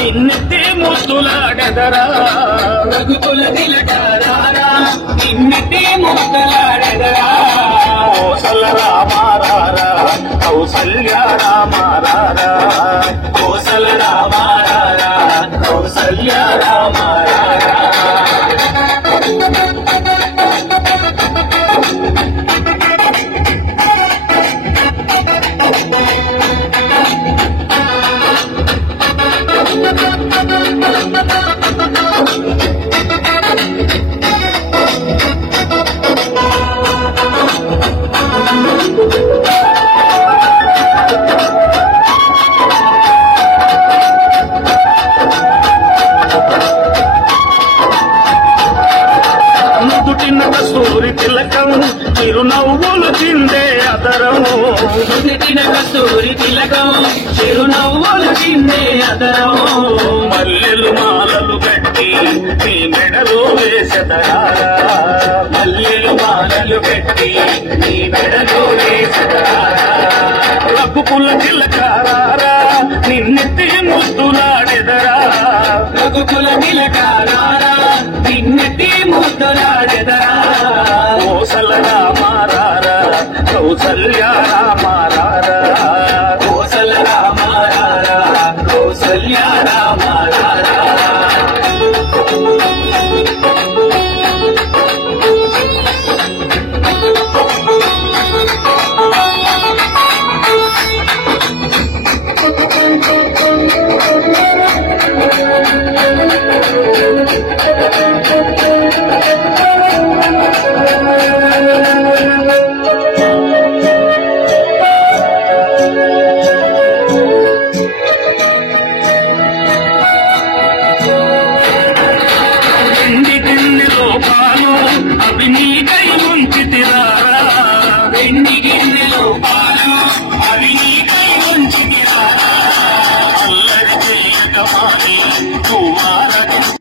నిన్నెత్తి ముద్దులాడెదరా రఘుకుల తిలకారా నిన్నెత్తి ముద్దులాడెదరా కోసల రామారారా కౌసల్య రామారారా కోసల రామారారా కౌసల్య రామారారా కస్తూరి తిలకం చిరునవ్వులు చిందే అదరం కస్తూరి తిలకం చిరునవ్వులు చిందే అదరం మల్లెలు మాలలు కట్టి నీ మెడలో వేసెదరా మల్లెలు మాలలు కట్టి నీ మెడలో వేసెదరా రఘుకుల తిలకారా నిన్నెత్తి ముద్దులాడెదరా రఘుకుల తిలకారా నిన్నెత్తి ముద్దులాడెదరా కోసల రామారారా కౌసల్య రామారారా కోసల రామారారా కౌసల్య రామారారా